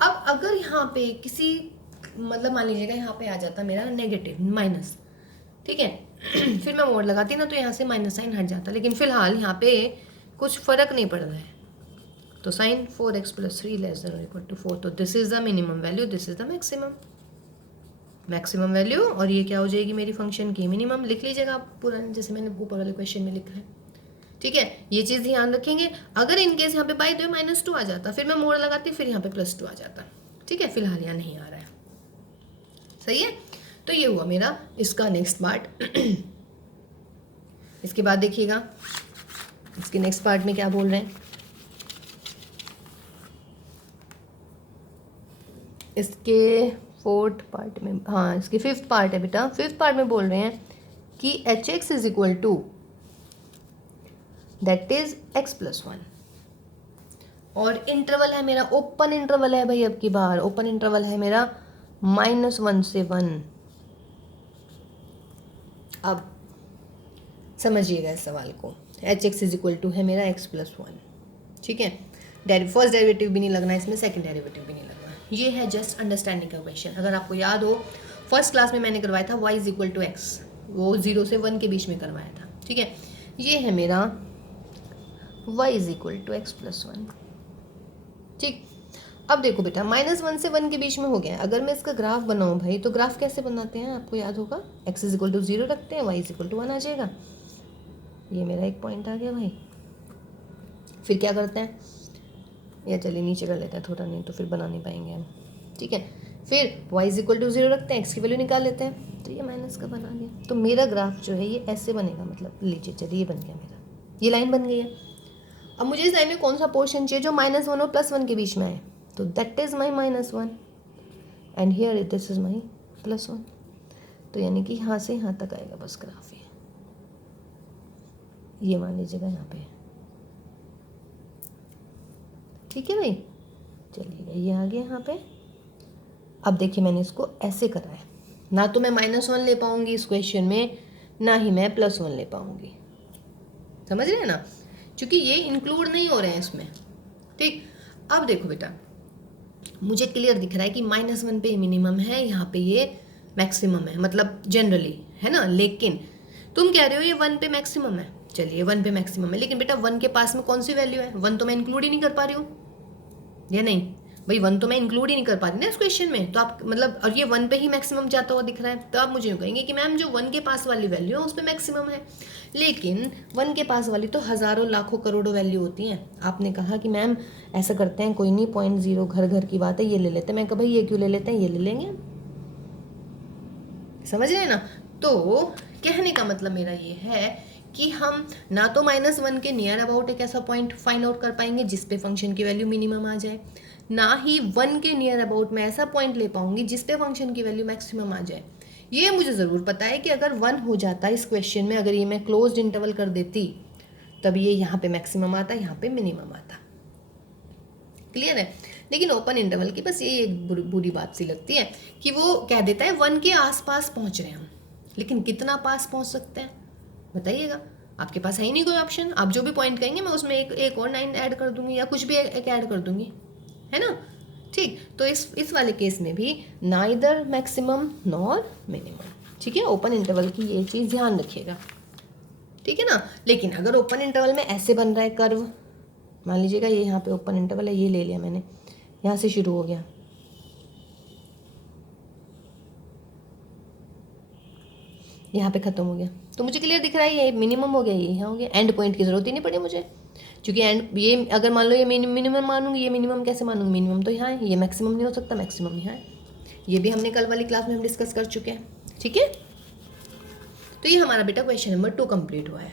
अब अगर यहाँ पे किसी मतलब मान लीजिएगा यहाँ पे आ जाता मेरा नेगेटिव माइनस, ठीक है फिर मैं मॉड लगाती ना तो यहाँ से माइनस साइन हट जाता, लेकिन फिलहाल यहाँ पे कुछ फर्क नहीं पड़ रहा है, तो sine 4x plus 3 less than और इक्वल टू 4, तो this is the minimum value, this is the maximum value, और ये क्या हो जाएगी मेरी फंक्शन की मिनिमम। लिख लीजिएगा आप पूरा जैसे मैंने ऊपर वाले क्वेश्चन में लिखा है, ठीक है, ये चीज़ ध्यान रखेंगे। अगर इनकेस यहाँ पे बाई द वे -2 आ जाता, फिर मैं मोड़ लगाती, फिर यहाँ पे +2 आ जाता, ठीक है, फिलहाल यहाँ नहीं आ रहा है, सही है। तो ये हुआ मेरा इसका नेक्स्ट पार्ट। इसके बाद देखिएगा इसके नेक्स्ट पार्ट में क्या बोल रहे हैं, इसके फोर्थ पार्ट में, हाँ इसके फिफ्थ पार्ट है बेटा, फिफ्थ पार्ट में बोल रहे हैं कि H x is equal to that is x plus 1, और इंटरवल है मेरा ओपन इंटरवल है भाई, अब की बार ओपन इंटरवल है मेरा -1 से 1। अब समझिएगा इस सवाल को, H x is equal to है मेरा x प्लस 1, ठीक है, फर्स्ट डेरिवेटिव भी नहीं लगना इसमें, सेकंड डेरिवेटिव भी नहीं लगना, ये है जस्ट अंडरस्टैंडिंग का क्वेश्चन। अगर आपको याद हो फर्स्ट क्लास में मैंने करवाया था y is equal to x, वो 0 से 1 के बीच में करवाया था, ठीक है, ये है मेरा y is equal to x plus 1, ठीक। अब देखो बेटा -1 से 1 के बीच में हो गया, अगर मैं इसका ग्राफ बनाऊं भाई तो ग्राफ कैसे बनाते हैं आपको याद होगा, x इज इक्वल टू 0 रखते हैं, y इज इक्वल टू 1 आ जाएगा, ये मेरा एक पॉइंट आ गया भाई। फिर क्या करते हैं, या चलिए नीचे कर लेते हैं थोड़ा, नहीं तो फिर बना नहीं पाएंगे हम, ठीक है, फिर y इज इक्वल टू 0 रखते हैं, x की वैल्यू निकाल लेते हैं, तो ये माइनस का बना गया, तो मेरा ग्राफ जो है ये ऐसे बनेगा, मतलब लीजिए चलिए ये बन गया मेरा, ये लाइन बन गई है। अब मुझे इस लाइन में कौन सा पोर्शन चाहिए जो -1 और +1 के बीच में आए, तो that is my -1 and here this is माई +1, तो यानी कि यहाँ से यहाँ तक आएगा बस ग्राफ, ये मान लीजिएगा यहाँ पे, ठीक है भाई, चलिएगा ये आ गया यहाँ पे। अब देखिए मैंने इसको ऐसे करा है, ना तो मैं -1 ले पाऊंगी इस क्वेश्चन में, ना ही मैं +1 ले पाऊंगी, समझ रहे हैं ना, क्योंकि ये इंक्लूड नहीं हो रहे हैं इसमें, ठीक। अब देखो बेटा मुझे क्लियर दिख रहा है कि -1 पे मिनिमम है, यहाँ पे ये मैक्सिमम है, मतलब जनरली है ना, लेकिन तुम कह रहे हो ये 1 पे मैक्सिमम है, चलिए 1 पे मैक्सिमम है, लेकिन बेटा 1 के पास में कौन सी वैल्यू है, 1 तो मैं इंक्लूड ही नहीं कर पा रही हूँ, या नहीं भाई 1 तो मैं इंक्लूड ही नहीं कर पा रही ना इस क्वेश्चन में, तो आप मतलब, और ये 1 पे ही मैक्सिमम जाता हुआ दिख रहा है, तो आप मुझे कहेंगे कि मैम जो 1 के पास वाली वैल्यू है उस पर मैक्सिमम है, लेकिन 1 के पास वाली तो हज़ारों लाखों करोड़ों वैल्यू होती हैं। आपने कहा कि मैम ऐसा करते हैं कोई नहीं, 0.0 घर की बात है, ये ले लेते हैं, मैं कहा भाई ये क्यों ले लेते हैं, ये ले लेंगे, समझ रहे हैं ना। तो कहने का मतलब मेरा ये है कि हम ना तो -1 के नियर अबाउट एक ऐसा पॉइंट फाइंड आउट कर पाएंगे जिस पे फंक्शन की वैल्यू मिनिमम आ जाए, ना ही 1 के नियर अबाउट में ऐसा पॉइंट ले पाऊंगी जिस पे फंक्शन की वैल्यू मैक्सिमम आ जाए। ये मुझे ज़रूर पता है कि अगर 1 हो जाता इस क्वेश्चन में, अगर ये मैं क्लोज्ड इंटरवल कर देती, तब ये यहाँ पे मैक्सिमम आता, यहाँ पे मिनिमम आता, क्लियर है। लेकिन ओपन इंटरवल की बस ये एक बुरी बात सी लगती है कि वो कह देता है 1 के आसपास पहुँच रहे हैं हम, लेकिन कितना पास पहुँच सकते हैं बताइएगा, आपके पास है ही नहीं कोई ऑप्शन, आप जो भी पॉइंट कहेंगे मैं उसमें एक और 9 ऐड कर दूंगी, या कुछ भी एक ऐड कर दूंगी, है ना, ठीक। तो इस वाले केस में भी नाइदर मैक्सिमम नॉर मिनिमम, ठीक है, ओपन इंटरवल की ये चीज़ ध्यान रखिएगा, ठीक है ना। लेकिन अगर ओपन इंटरवल में ऐसे बन रहा है कर्व, मान लीजिएगा ये यहाँ पे ओपन इंटरवल है, ये ले लिया मैंने, यहाँ से शुरू हो गया, यहाँ पे ख़त्म हो गया, तो मुझे क्लियर दिख रहा है ये मिनिमम हो गया, ये यहाँ हो गया, एंड पॉइंट की ज़रूरत ही नहीं पड़ी मुझे, क्योंकि एंड ये अगर मान लो ये मिनिमम मानूंगी, ये मिनिमम कैसे मानूंगी, मिनिमम तो यहाँ है, ये मैक्सिमम नहीं हो सकता, मैक्सिमम यहाँ है। ये भी हमने कल वाली क्लास में हम डिस्कस कर चुके हैं, ठीक है। तो ये हमारा बेटा क्वेश्चन नंबर 2 कंप्लीट हुआ है।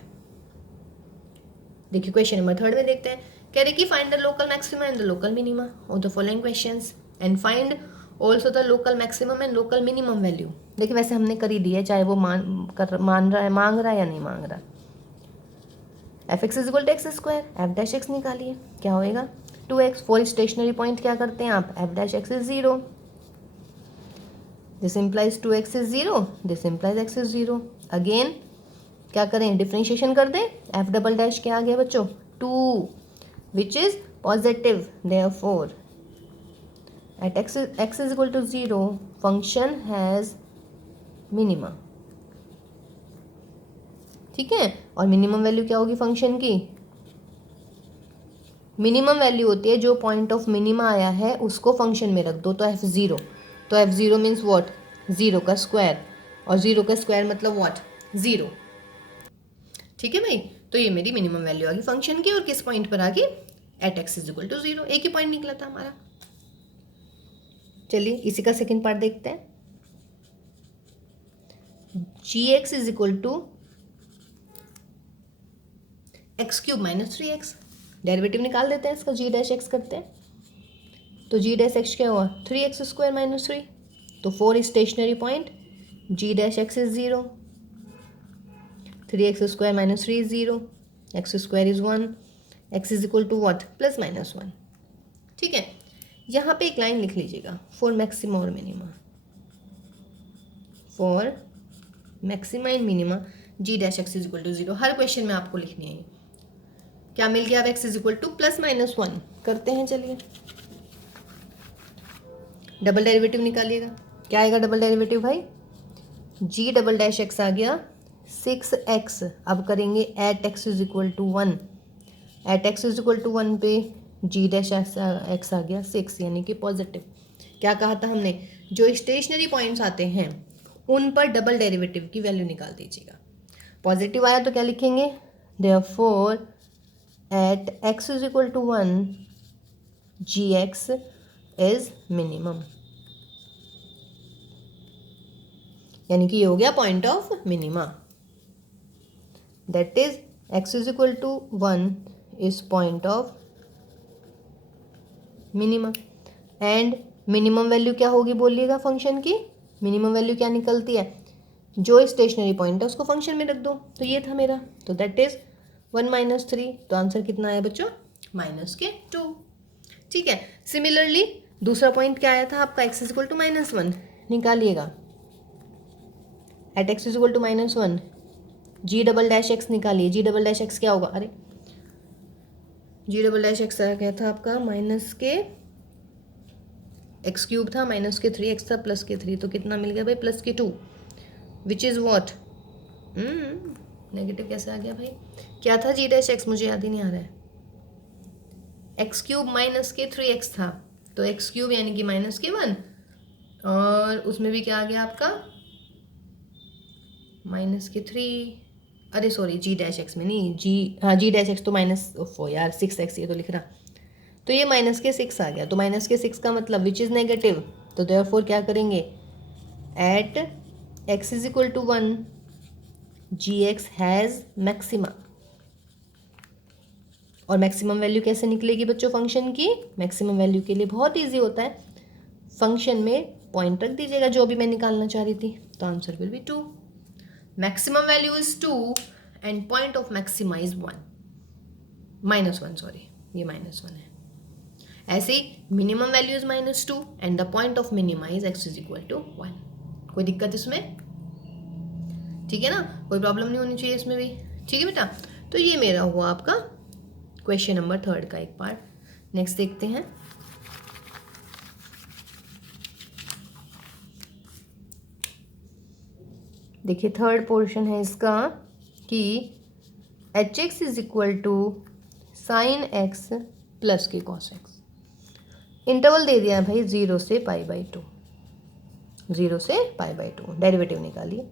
देखिए क्वेश्चन नंबर 3 में देखते हैं, कह रहे कि find the local maxima and the local minima of the following questions and find also the local maximum and local minimum value. देखिए वैसे हमने कर ही दिया है, चाहे वो मान रहा है, मांग रहा है या नहीं मांग रहा। F x is equal to x square, F dash x निकालिए, क्या होएगा 2x। फॉर स्टेशनरी पॉइंट क्या करते हैं आप, f dash x is 0, this implies 2x is 0, this implies x is 0। Again क्या करें, डिफ्रेंशिएशन कर दें, एफ डबल डैश क्या आ गया बच्चों 2, which is positive, therefore at x is equal to 0 function has minima, ठीक है। और मिनिमम वैल्यू क्या होगी फंक्शन की, मिनिमम वैल्यू होती है जो पॉइंट ऑफ मिनिमा आया है उसको फंक्शन में रख दो, तो f0, तो f0 मीन्स व्हाट, 0 का स्क्वायर, और 0 का स्क्वायर मतलब व्हाट 0, ठीक है भाई। तो ये मेरी मिनिमम वैल्यू आ गई फंक्शन की, और किस पॉइंट पर आ गई, at x is equal to 0, एक ही पॉइंट निकला था हमारा। चलिए इसी का सेकेंड पार्ट देखते हैं, G x is equal to x cube minus 3x, derivative निकाल देते हैं इसका, जी डैश एक्स करते हैं, तो जी डैश एक्स क्या हुआ 3x स्क्वायर माइनस 3, तो 4 stationary point, G dash x is 0, 3x square minus 3 is 0, x square is 1, x is equal to what plus minus 1, ठीक है। यहाँ पे एक लाइन लिख लीजिएगा, फॉर मैक्सिमा और minima, for maxima and minima G dash x is equal to 0, हर question में आपको लिखनी है। क्या मिल गया, अब x is equal to plus minus 1 करते हैं, चलिए डबल डेरिवेटिव निकालिएगा, क्या आएगा डबल डेरिवेटिव भाई, जी डबल डैश एक्स आ गया 6x, अब करेंगे at x is equal to 1, at x is equal to 1 पे जी डैश एक्स आ गया 6, यानी कि पॉजिटिव। क्या कहा था हमने, जो स्टेशनरी पॉइंट्स आते हैं उन पर डबल डेरिवेटिव की वैल्यू निकाल दीजिएगा, पॉजिटिव आया तो क्या लिखेंगे, therefore at x is equal to 1 G x is minimum, यानी कि ये हो गया point of minima, that is x is equal to 1 is point of minimum. And minimum value क्या होगी बोलिएगा फंक्शन की, मिनिमम वैल्यू क्या निकलती है, जो स्टेशनरी पॉइंट है उसको फंक्शन में रख दो, तो ये था मेरा, तो दैट इज 1 माइनस 3, तो आंसर कितना आया बच्चों -2, ठीक है। सिमिलरली दूसरा पॉइंट क्या आया था आपका, एक्स इज इक्वल टू -1 निकालिएगा, at x is equal to -1 G double dash x निकालिए, जी डबल डैश एक्स क्या होगा, अरे जी डबल डैश एक्स क्या था आपका, माइनस के एक्स क्यूब था, माइनस के 3x था, प्लस के 3, तो कितना मिल गया भाई प्लस के 2, विच इज़ वॉट, नेगेटिव कैसे आ गया भाई, क्या था जी डैश एक्स मुझे याद ही नहीं आ रहा है, एक्स क्यूब माइनस के 3x था, तो एक्स क्यूब यानी कि माइनस के 1, और उसमें भी क्या आ गया आपका माइनस के 3, अरे सॉरी जी डैश एक्स में नहीं, जी डैश एक्स तो -4 यार 6x ये तो लिख रहा, तो ये माइनस के 6 आ गया, तो माइनस के 6 का मतलब विच इज़ नेगेटिव, तो देयरफॉर क्या करेंगे, at x is equal to 1 G x has maxima, और मैक्सिमम वैल्यू कैसे निकलेगी बच्चों फंक्शन की, मैक्सिमम वैल्यू के लिए बहुत ईजी होता है, फंक्शन में पॉइंट रख दीजिएगा जो भी मैं निकालना चाह रही थी, तो answer will be 2, maximum value is 2 and point of maxima is 1 -1 sorry, ये -1 है। ऐसे ही minimum value is -2 and the point of minima is x is equal to 1, कोई दिक्कत इसमें, ठीक है ना, कोई प्रॉब्लम नहीं होनी चाहिए इसमें भी, ठीक है बेटा। तो ये मेरा हुआ आपका क्वेश्चन नंबर 3 का एक पार्ट। नेक्स्ट देखते हैं, देखिए थर्ड पोर्शन है इसका कि H x is equal to sine x plus के कॉस एक्स, इंटरवल दे दिया है भाई 0 से π/2, 0 से π/2, डेरिवेटिव निकालिए,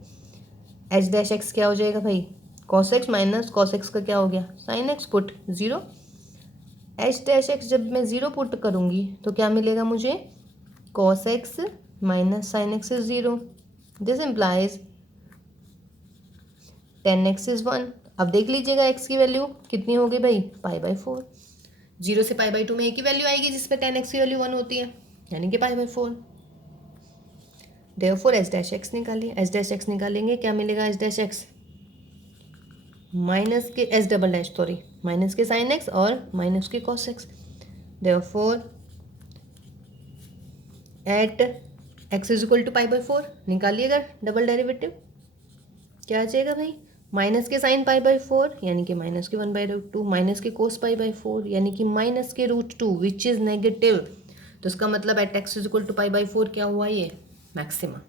एच डैश एक्स क्या हो जाएगा भाई, cos x minus cos x का क्या हो गया, sine x, put zero. H dash x जब मैं ज़ीरो पुट करूँगी तो क्या मिलेगा मुझे, cos x minus sign x is zero. This implies ten x is one. अब देख लीजिएगा एक्स की वैल्यू कितनी होगी भाई, पाई बाई फोर। जीरो से पाई बाई टू में एक ही वैल्यू आएगी जिसमें टेन एक्स की वैल्यू वन होती है, यानी कि pi by four. Therefore h dash x निकालिए, एच डैश एक्स निकालेंगे क्या मिलेगा, एच डैश एक्स माइनस के h double dash sorry minus के साइन एक्स और माइनस के cos x. Therefore at x is equal to pi by four निकालिएगा double derivative, क्या आ जाएगा भाई, माइनस के साइन पाई बाई फोर यानी कि माइनस के one by root two, minus के कोस पाई बाई फोर यानी कि माइनस के root two which is negative. तो इसका मतलब at x is equal to pi by four क्या हुआ, ये maxima.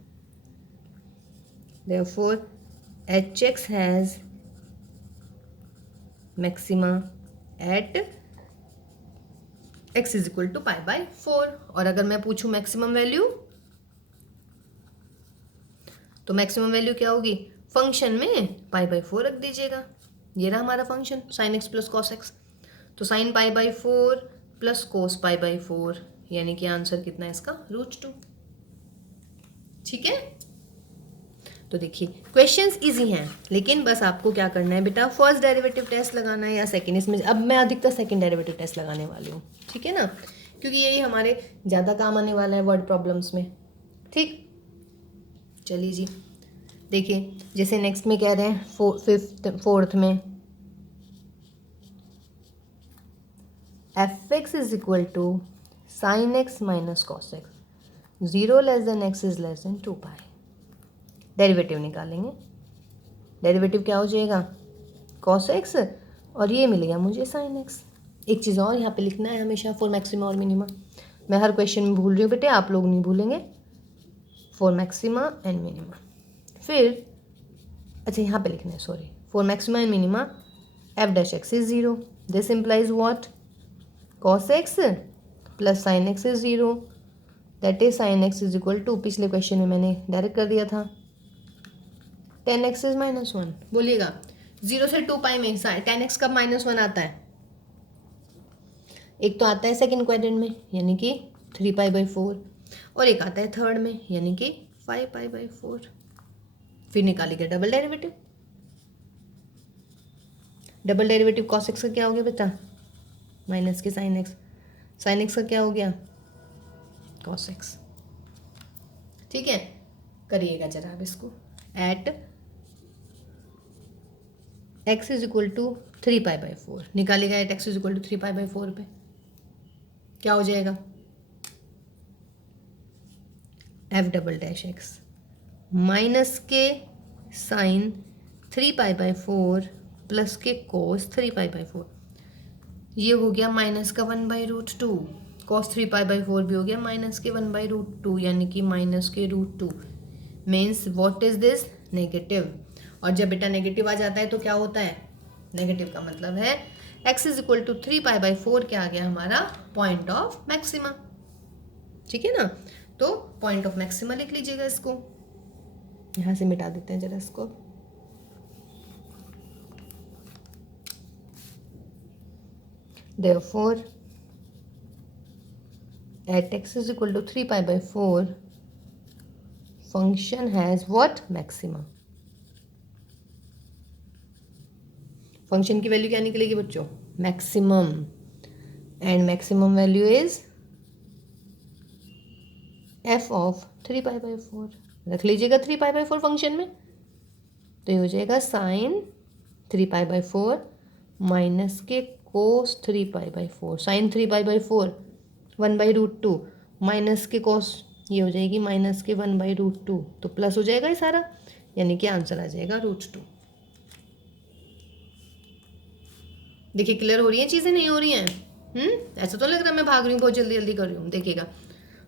Therefore H x has maxima at x is equal to pi by four. और अगर मैं पूछूं मैक्सिमम वैल्यू, तो मैक्सिमम वैल्यू क्या होगी, फंक्शन में पाई बाई फोर रख दीजिएगा। ये रहा हमारा function sine x plus cos x, तो sine pi by four plus cos pi by four यानी कि आंसर कितना है इसका, रूट टू। ठीक है, तो देखिए क्वेश्चंस इजी हैं, लेकिन बस आपको क्या करना है बेटा, फर्स्ट डेरिवेटिव टेस्ट लगाना है या सेकंड, इसमें अब मैं अधिकतर सेकंड डेरिवेटिव टेस्ट लगाने वाली हूँ। ठीक है ना, क्योंकि यही हमारे ज़्यादा काम आने वाला है वर्ड प्रॉब्लम्स में। ठीक, चलिए जी देखिए, जैसे नेक्स्ट में कह रहे हैं फोर्थ में F x is equal to sine x minus cos x, zero less than x is less than two pi. Derivative निकालेंगे, डेरिवेटिव क्या हो जाएगा, कॉस एक्स और ये मिलेगा मुझे साइन एक्स। एक चीज़ और यहाँ पे लिखना है हमेशा फॉर मैक्सिमा और मिनिमा, मैं हर क्वेश्चन में भूल रही हूँ बेटे, आप लोग नहीं भूलेंगे, फॉर मैक्सिमा एंड मिनिमा। फिर अच्छा यहाँ पे लिखना है sorry, for maxima and minima F dash x is zero, this implies what, cos x plus sine x is zero, that is sine x is equal to, पिछले question में मैंने direct कर दिया था, tan x is minus one. बोलिएगा zero से two pi में tan x कब माइनस वन आता है, एक तो आता है सेकंड क्वाड्रेंट में यानी कि थ्री पाई बाई फोर, और एक आता है थर्ड में यानी कि फाइव पाई बाई फोर। फिर निकालिएगा double derivative, double derivative cos x का क्या हो गया बेटा, माइनस के साइन एक्स, साइन एक्स का क्या हो गया, कॉस एक्स। ठीक है, करिएगा जरा अब इसको, at x is equal to three pi by four निकालिएगा, at x is equal to three pi by four पे क्या हो जाएगा, f double dash x minus के sine three pi by four plus के cos three pi by four, ये हो गया माइनस का one by root two, cos three pi by four भी हो गया माइनस के वन बाई रूट टू यानी कि माइनस के root two, means what is this, negative. और जब बेटा नेगेटिव आ जाता है तो क्या होता है, नेगेटिव का मतलब है x is equal to three pi by four क्या आ गया हमारा, पॉइंट ऑफ मैक्सिमा। ठीक है ना, तो पॉइंट ऑफ मैक्सिमा लिख लीजिएगा, इसको यहाँ से मिटा देते हैं जरा इसको, therefore at x is equal to 3 pi by 4 function has what, maxima। Function की वैल्यू क्या निकलेगी बच्चों, maximum, and maximum value is f of three pi by four, रख लीजिएगा three pi by four function में, तो ये हो जाएगा sine three pi by four minus के cos three pi by four, sine three pi by four one by root two minus के cos, ये हो जाएगी माइनस के वन बाई रूट टू, तो प्लस हो जाएगा ये सारा, यानी कि आंसर आ जाएगा रूट टू। देखिए क्लियर हो रही हैं चीज़ें, नहीं हो रही हैं, ऐसा तो लग रहा है मैं भाग रही हूँ बहुत जल्दी जल्दी कर रही हूँ। देखिएगा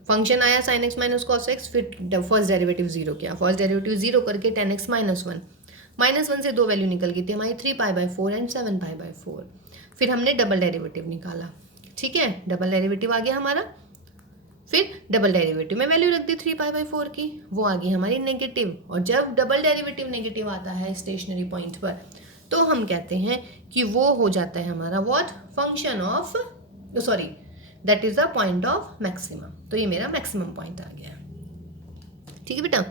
फंक्शन आया sign x minus cos x, फिर फर्स्ट डेरिवेटिव जीरो किया, फर्स्ट डेरिवेटिव जीरो करके टेन एक्स माइनस वन से दो वैल्यू निकल गई थी हमारी, three pi by four and seven pi by four. फिर हमने डबल डेरिवेटिव निकाला, ठीक है, डबल डेरिवेटिव आ गया हमारा, फिर डबल डेरिवेटिव में वैल्यू रख दी 3π/4 की, वो आ गई हमारी नेगेटिव। और जब डबल डेरिवेटिव नेगेटिव आता है स्टेशनरी पॉइंट पर, तो हम कहते हैं कि वो हो जाता है हमारा what, function of, sorry that is the point of maximum. तो ये मेरा मैक्सिमम पॉइंट आ गया। ठीक है बेटा।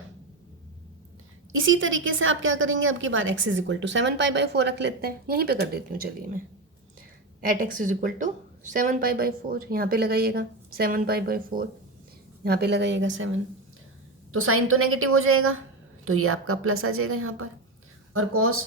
इसी तरीके से आप क्या करेंगे, अब की बार x इज इक्वल टू 7π/4 रख लेते हैं, यहीं पे कर देती हूँ। चलिए मैं at x is equal to 7π/4 यहाँ पे लगाइएगा, 7π/4 यहाँ पे लगाइएगा 7, तो साइन तो नेगेटिव हो जाएगा, तो ये आपका प्लस आ जाएगा यहाँ पर। और कॉस